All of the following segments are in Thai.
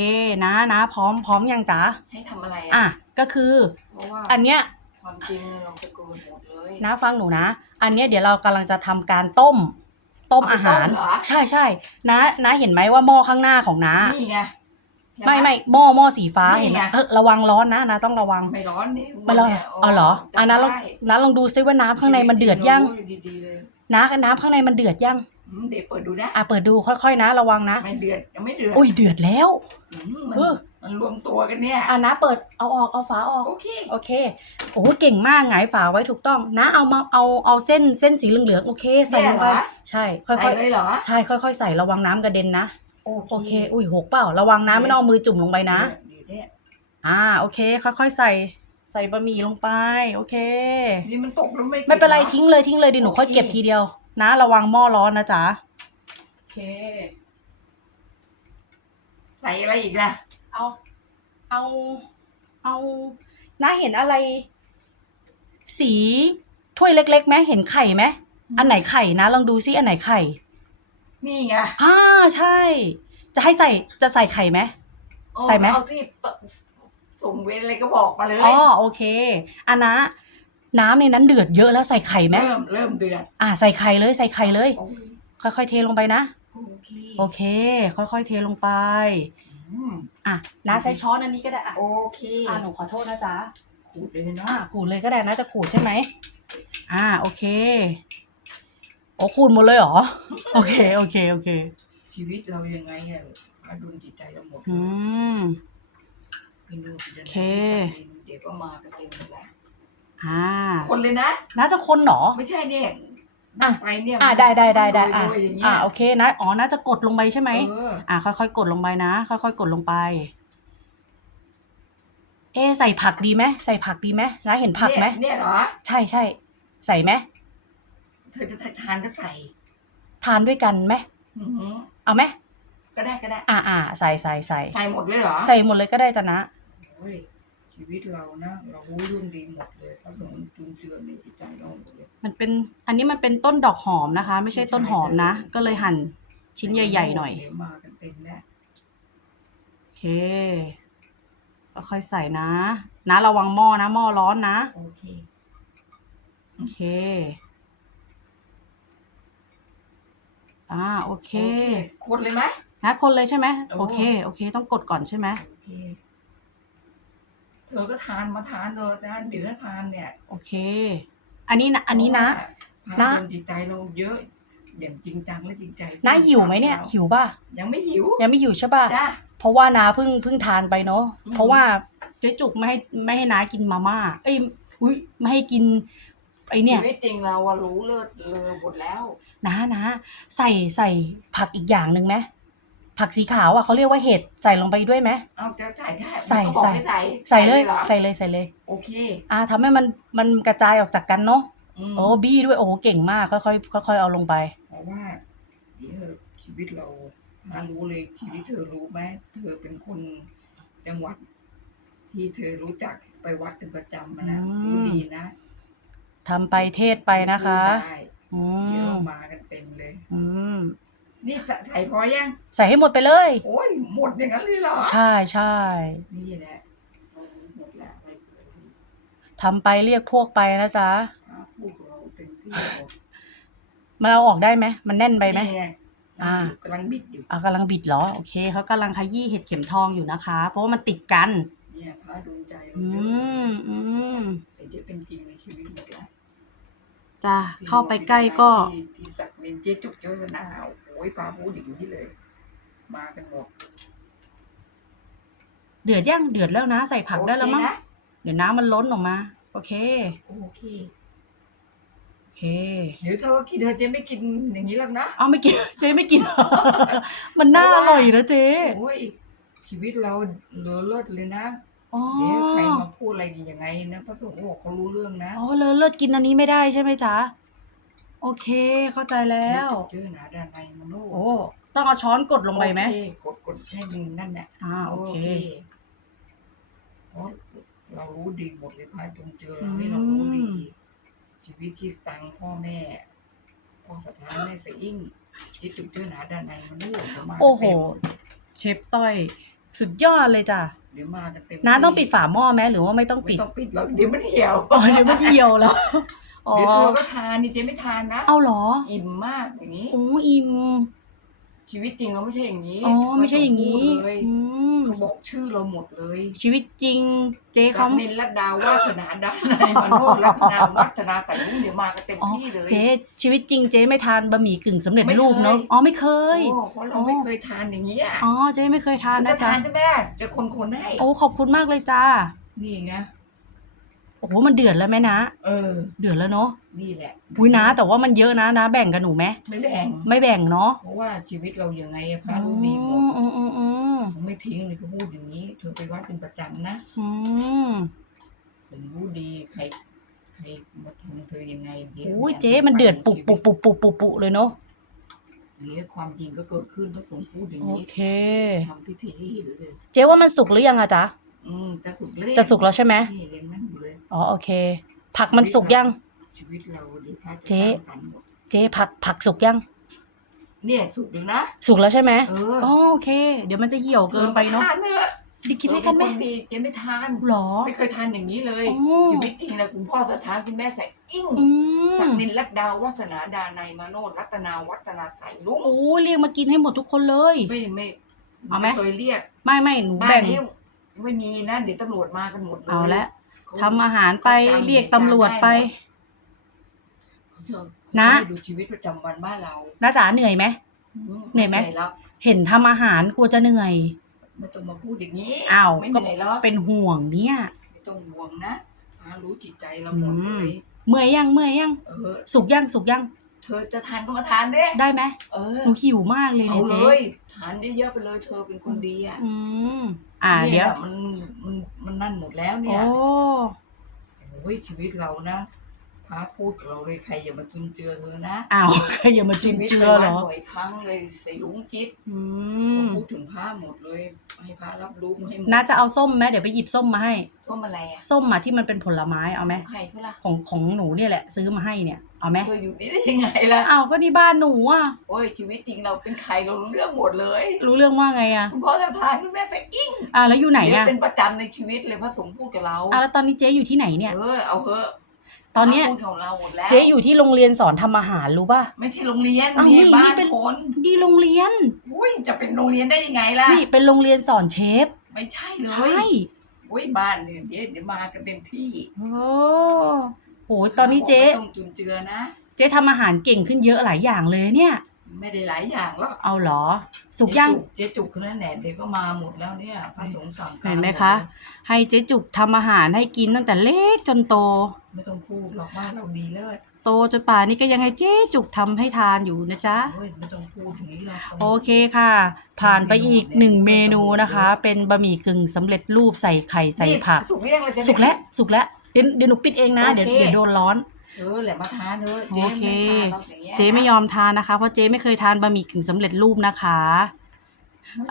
เอ๊นะนะพร้อมพร้อมยังจ๊ะให้ทำอะไรอะ อะก็คือเพราะว่าอันเนี้ยความจริงเนี่ยเราจะโกนหมดเลย นะฟังหนูนะ อันเนี้ยเดี๋ยวเรากำลังจะทำการต้ม ต้มเอาไปอาหาร ต้มเหรอ ใช่ใช่นะนะเห็นไหมว่าหม้อข้างหน้าของน้านี่ไงใช่ห ไม่ไม่หม้อหม้อสีฟ้านี่เห็นไหมไงเออระวังร้อนนะนะต้องระวังไม่ร้อนนี่ไม่ร้อนเนี่ยอ๋อเหรออะนะลองจำได้นะลองดูซิว่าน้ำข้างในมันเดือดยังชีวิตจริเราดีๆเลย นะน้ำข้างในมันเดือดยังอืม เดี๋ยวเปิดดูนะอะเปิดดูค่อยๆนะ ระวังนะไม่เดือดยังไม่เดือดอุ้ยเดือดแล้วอืมมันเออมันรวมตัวกันเนี่ยอะนะเปิดเอาออกเอาฝาออกโอเคโอเคโอ้โหเก่งมากหงายฝาไว้ถูกต้อง นะเอามาเอาเอาเส้นเส้นสีเหลืองๆโอเคใส่ลงไปเนี่ยเหรอใช่ค่ใส่อยเลยเหรอๆใช่ค่อย ๆ ใส่ระวังน้ำกระเด็นนะโอโอเค อุ้ยหกเปล่าระวังน้ำไม่ต้องเอามือจุ่มลงไปนะ เดี๋ยวเนี่ยอ่าโอเค ค่อยๆใส่ใส่บะหมี่ลงไป โอเค นี่มันตกแล้วไม่ไม่เป็นไรก็บทิ้งเลยทิ้งเลยเดิหนูค่อยเก็บทีเดียว นะระวังหม้อร้อนนะจ๊ะโอเค ใส่อะไรอีกล่ะ เอา เอา เอาน้าเห็นอะไร สีถ้วยเล็กๆไหมเห็นไข่ไหมอันไหนไข่นะลองดูซิอันไหนไข่นี่ไงอ่าใช่ จะให้ใส่จะใส่ไข่ไหมโอ้ใส่ไหมเอาสิ ส่งเวรอะไรก็บอกมาเลยอ๋อโอเคอันนะน้ำในนั้นเดือดเยอะแล้วใส่ไข่ไหมเริ่มเริ่มเดือดอ่าใส่ไข่เลยใส่ไข่เลยโอ้ยค่อยๆเทลงไปนะ โอเคโอเคค่อยๆเทลงไปอืมอะน้าใช้ช้อนอันนี้ก็ได้อะโอเคอ่าหนูขอโทษนะจ๊ะขูดเลยเนาะอ่าขูดเลยก็ได้นะจะขูดใช่ไหมอ่าโอเคโอ้ขูดหมดเลยเหรอโอเคโอเคโอเค ชีวิตเรายังไงอะอาดุลจิตใจเราหมดเลอืยมพี่นุ่นพี่ โอเดินเคพี่สักดินเดี๋ยวก็มากันเต็มเลยแหละอ่า คนเลยนะน้าจะคนเหรอ ไม่ใช่เนี่ยอะไปเนี่ยอ่าได้ได้ได้ได้อะโรยๆอย่างเงี้อ่ายโอเคนะ อ๋อ น่าจะกดลงไปใช่ไหมเอออ่าค่อยๆ กดลงไปนะ ค่อยๆ กดลงไป เอะใส่ผักดีไหมใส่ผักดีไหมนะเห็นผักไหมเนี่ยเนี่ยเหรอ ใช่ใช่ ใส่ไหมเธอจะทานก็ใส่ ทานด้วยกันไหมอือหือเอาไหมก็ได้ก็ได้ อ่าอ่าใส่ใส่ใส่ใส่หมดเลยเหรอ ใส่หมดเลยก็ได้จ้ะนะ โอ้ยชีวิตเรานะเรารู้เรื่องดีหมดเลยพระสงฆ์จุนเจือในจิตใจเราหมดเลย มันเป็นอันนี้มันเป็นต้นดอกหอมนะคะ ไม่ใช่ต้นหอมนะ ก็เลยหั่นชิ้นใหญ่ ๆ หน่อยเดี๋ยวมากันเต็มแล้วโอเค ก็ค่อยใส่นะ นะระวังหม้อนะหม้อร้อนนะโอเคโอเคอ่าโอเค คนเลยไหมนะคนเลยใช่ไหมโอ้โอเค โอเค ต้องกดก่อนใช่ไหมโอเค เธอก็ทานมาทานเลยนะเดี๋ยวถ้าทานเนี่ยโอเค อันนี้นะอันนี้นะนะ นะ จิตใจเราเยอะ อย่างจริงจังและจริงใจน้าหิวไหมเนี่ยหิวป่ะยังไม่หิว ยังไม่หิวใช่ป่ะจ้าเพราะว่าน้าเพิ่งเพิ่งทานไปเนาะอืมเพราะว่าเจ๊จุกไม่ให้ไม่ให้น้ากินมาม่าเอ้ยอุ้ยไม่ให้กินไอเนี่ยชีวิตจริงเราอะรู้เลิศเลอหมดแล้วนะนะใส่ใส่ผักอีกอย่างหนึ่งไหม ผักสีขาวอะเขาเรียกว่าเห็ดใส่ลงไปด้วยไหม เอาจะใส่ได้ใส่มันก็บอกใส่ห้ใส่ใส่เลยหรอใส่เลยใส่เลย โอเค อ่าทำให้มันมันกระจายออกจากกันเนาะมโอ้บี้ด้วยโอ้เก่งมากค่อยๆค่อยๆเอาลงไปเพราะว่าเดี๋ยวชีวิตเรามารู้เลยชีวิตเธอรู้ไหมเธอเป็นคนจังหวัด ที่เธอรู้จักไปวัดเป็นประจำอะนะอืมรู้ดีนะทำไปเทศไปนะคะได้อืเดี๋ยวมมากันเต็มเลย อืม นี่ใส่ใส่พอยังใส่ให้หมดไปเลย โอ้ยหมดอย่างนั้นเลยเหรอใช่ใช่นี่แหละหมดแล้วไม่เกินทำไปเรียกพวกไปนะจ๊ะอะพวกเราเต็มที่แล้วมันเอาออกได้ไหมมันแน่นไปไหม นี่งอ่า กำลังบิดอยู่อะกำลังบิดเหรอโอเคเขากำลังขยี้เห็ดเข็มทองอยู่นะคะ เพราะว่ามันติดกัน เนี่ยพระดวงใจเราอืเยอะมอืมไอ้เดี๋ยวเป็นจริงในชีวิตหมดแล้วจ้ะเข้าไปใกล้ก็พี่พี่ศักดิ์นินเจ๊จุกเจ้าสนาโอ้ยปาพูดอย่างนี้เลย มากันหมดเดือดยังเดือดแล้วนะ ใส่ผักได้แล้วมั้ง โอเคนะเดี๋ยวน้ำมันล้นออกมา โอเค โอเคโอเค เดี๋ยวเธอกินเธอเจ๊ไม่กินอย่างนี้หรอกนะเอาไม่กิน เจ๊ไม่กิน มันน่าอร่อยนะเจ๊โอ้ยชีวิตเราเหลือเลิศเลยนะอ๋อเดี๋ยวใครมาพูดอะไรยังไงนะพระสงฆ์บอกเขารู้เรื่องนะ อ๋อเลอเลิศกินอันนี้ไม่ได้ใช่ไหมจ๊ะ โอเค เข้าใจแล้วเจอหนาด้านในมโนโอ้ ต้องเอาช้อนกดลงไปไหม โอเคกดกดให้มันนั่นแหละอ่า โอเคเพราะเรารู้ดีหมดเลยพายจงเจอเราไม่เรารู้ดี ชีวิตคริสตังพ่อแม่พ่อสถานแม่สะอิ่งที่จุดเจอหนาด้านในมันรู้ประมาณโอ้โห เต็มเชฟต้อย สุดยอดเลยจ้ะ เดี๋ยวมากันเต็มน้าต้องที่ปิดฝาหม้อไหมหรือว่าไม่ต้องไม่ปิด ต้องปิดหรอกเดี๋ยวมันเหี่ยว อ๋อเดี๋ยวมันเหี่ยวแล้ว อ๋อ เดี๋ยวเธอก็ทานนี่เจ๊ไม่ทานนะเอาเหรออิ่มมากอย่างนี้ โอ้อิ่มชีวิตจริงเราไม่ใช่อย่างนี้อ๋อไม่ใช่อย่างนี้นี้เลยอืมเขาบอกชื่อเราหมดเลยชีวิตจริง เจ๊จากเขานินรัตดาวาสนาดานายมโนรัตนาวัฒนาใส่ลุงเดี๋ยวมากันเต็มอ๋อ ที่เลย เจ๊ชีวิตจริงเจ๊ไม่ทานบะหมี่กึ่งสำเร็จไม่เคยรูปเนาะอ๋อไม่เคยโอ้เพราะเราไม่เคยทานอย่างนี้อะอ๋อเจ๊ไม่เคยทานเธอนะก็จ๊ะทานใช่ไหมล่ะจะคนคนๆให้โอ้ขอบคุณมากเลยจ้า นี่ไง โอ้โหมันเดือดแล้วไหมนะเออ เดือดแล้วเนาะนี่แหละอุ้ยนะแต่ว่ามันเยอะนะนะ แบ่งกับหนูไหมไม่แบ่งไม่แบ่งเนาะเพราะว่าชีวิตเรายังไงอะพระรู้มีหมดอืมอืมอืมผมไม่ทิ้งเลยเขาพูดอย่างนี้ เธอไปวัดเป็นประจำนะอืมผมรู้ดีใครใครมาทำเธอยังไงเดี๋ยวโอ้ยเจ๊มันเดือดปุบปุบปุบปุบปุบปุบเลยเนาะเดี๋ยวความจริงก็เกิดขึ้นพระสงฆ์พูดอย่างโอนี้เคทำพิธีให้เห็นเลย เจ๊ว่ามันสุกหรือยังอะจ๊ะ อืมจะสุกเลยจะสุกแล้วใช่ไหมนี่เลี้ยงนั่นอยู่เลยอ๋อโอเค ผักมันสุกยัง ชีวิตเราเดี๋ยวพระจะเจ๊สร้างสรรค์หมดเจ๊ผักผักสุกยัง เนี่ยสุกเลยนะ สุกแล้วใช่ไหมเอออ๋อโอเค เดี๋ยวมันจะเหี่ยวเกินไปเนาะทานเถอะดิกินด้วยกันไหมเออเป็คดีเจ๊ไม่ทานหรอ ไม่เคยทานอย่างนี้เลยอ๋อชีวิตจริงนะคุณพ่อสถานคุณแม่ใส่อิ่งอืสักมนินรัตดาววัฒนาดานายมาโนรัตนาวัฒนาใส่ลุงโอ้เรียกมากินให้หมดทุกคนเลย ไม่ไม่เอาไหมเคยเรียก ไม่ไม่หนูบ้าแบ่นงนี้ ไม่มีนะเดี๋ยวตำรวจมากันหมดเลยเอาละเขาทำอาหารไปเขาจำเรียกตำรวจไป เขาเจอนะเขาให้ดูชีวิตประจำวันบ้านเราน้าจ๋าเหนื่อยไหมอืมเหนื่อยไหม แล้วเห็นทำอาหารกลัวจะเหนื่อย ไม่ต้องมาพูดอย่างนี้อ้าวไม่ก็ เหนื่อยแล้วเป็นห่วงเนี่ย ไม่ต้องห่วงนะพารู้จิตใจเราหมดเลยเมื่อยยังเมื่อยยังเออ สุกยังสุกยังเธอจะทานก็มาทานเด้ได้ไหมเออหนูหิวมากเลยเอาเนี่ยเลเจ๊ยทานได้เยอะไปเลย เธอเป็นคนดีอะอืม อ่าเดี๋ยว มันมันมันนั่นหมดแล้วโอ้เนี่ยโอ้ยชีวิตเรานะ พระพูดกับเราเลยใครอย่ามาจุนเจือเธอนะอ้าวใครอย่ามาจุนเจือเหรอชีวิตไปวัดบ่อยครั้งเลยใส่ลุงจิตอืเขามพูดถึงพระหมดเลย ให้พระรับรู้ให้หมดน้าจะเอาส้มไหมเดี๋ยวไปหยิบส้มมาให้ ส้มอะไรอะส้มมาที่มันเป็นผลไม้เอาไหมใครเขาล่ะของของหนูเนี่ยแหละ ซื้อมาให้เนี่ยเอาไหมเธออยู่นี่ได้ยังไงล่ะอ้าวก็นี่บ้านหนูอะโอ้ยชีวิตจริงเราเป็นใครเรารู้เรื่องหมดเลย รู้เรื่องว่าไงอะคุณพ่อจะทานคุณแม่ใส่อิ่งอ่าแล้วอยู่ไหนเดี๋ยวอะเป็นประจำในชีวิตเลยพระสงฆ์พูดกับเราอ่าแล้วตอนนี้เจ๊อยู่ที่ไหนเนี่ยเออเอาเถอะ ตอนเนี้ยพระพูดของเราหมดแล้วเจ๊อยู่ที่โรงเรียนสอนทำอาหารรู้ป่ะ ไม่ใช่โรงเรียนอ้าวนี่นี่บ้านนี่เป็น คนนี่โรงเรียน อุ้ยจะเป็นโรงเรียนได้ยังไงล่ะ นี่เป็นโรงเรียนสอนเชฟ ไม่ใช่เลใช่ยอุ้ยบ้านเนี่ยเดี๋ยวเดี๋ยวมากันเต็มที่โอ้โหตอนนี้เจ๊ไม่ต้องจุนเจือนะ เจ๊ทำอาหารเก่งขึ้นเยอะหลายอย่างเลยเนี่ย ไม่ได้หลายอย่างหรอกเอาเหรอ สุกยังเจ๊จุกคนนั้นแหละเดี๋ยวก็มาหมดแล้วเนี่ยพระสงฆ์สั่งการเห็นไหมดคะเลยให้เจ๊จุกทำอาหารให้กินตั้งแต่เล็กจนโต ไม่ต้องพูดหรอกว่าเราดีเลิศโตจนป่านนี้ก็ยังให้เจ๊จุกทำให้ทานอยู่นะจ๊ะ โอ้ยไม่ต้องพูดอย่างนี้หรอกโอเคค่ะ ผ่านไปอีกหนึ่งเมนูนะคะ เป็นบะหมี่กึ่งสำเร็จรูปใส่ไข่ใส่นี่ผักสุกหรือยังเราจะสุกแล้วสุกแล้วเดี๋ยวเดี๋ยวหนูปิดเองนะโอเคเดี๋ยวเดี๋ยวโดนร้อน เออแหละมาทานเถอะโอเคเจ๊ไม่ทานหรอกอย่างเงี้ยเจ๊ไม่ยอมทานนะคะ เพราะเจ๊ไม่เคยทานบะหมี่กึ่งสำเร็จรูปนะคะ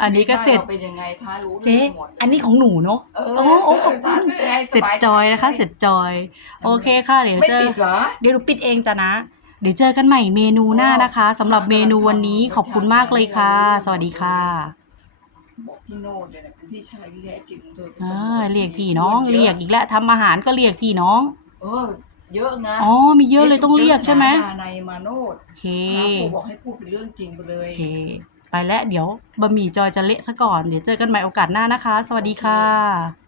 อันนี้ก็เสร็จาเป็นยังไงพารู้เจ๊หมดอันนี้ของหนูเนาะเออโอ้โอ้ขอบคุณทานไปลยเสร็จบาจอยนะคะ เสร็จจอย โอเคค่ะ เดี๋ยวไม่เจอติดเหรอเดี๋ยวหนูปิดเองจ้ะนะ เดี๋ยวเจอกันใหม่เมนูหน้านะคะสำหรับเมนูวันนี้ขอบคุณมากเลยค่ะ สวัสดีค่ะบอกพี่โน้ตเลยนะเป็นพี่ชายที่แท้จริงของเธอเป็นอ่าตำวจเรียกพี่น้อง เรียกอีกแล้วทำอาหารก็เรียกพี่น้อง เออ เยอะนะอ๋อมีเยอะเลยต้องเรียกใช่ไหมเยอะนะในมาโนดโอเคครูบอกให้พูดเป็นเรื่องจริงไปเลโอย เค ไปแล้วเดี๋ยวบะหมี่จอยจะเละซะก่อน เดี๋ยวเจอกันใหม่โอกาสหน้านะคะ สวัสดีค่ะ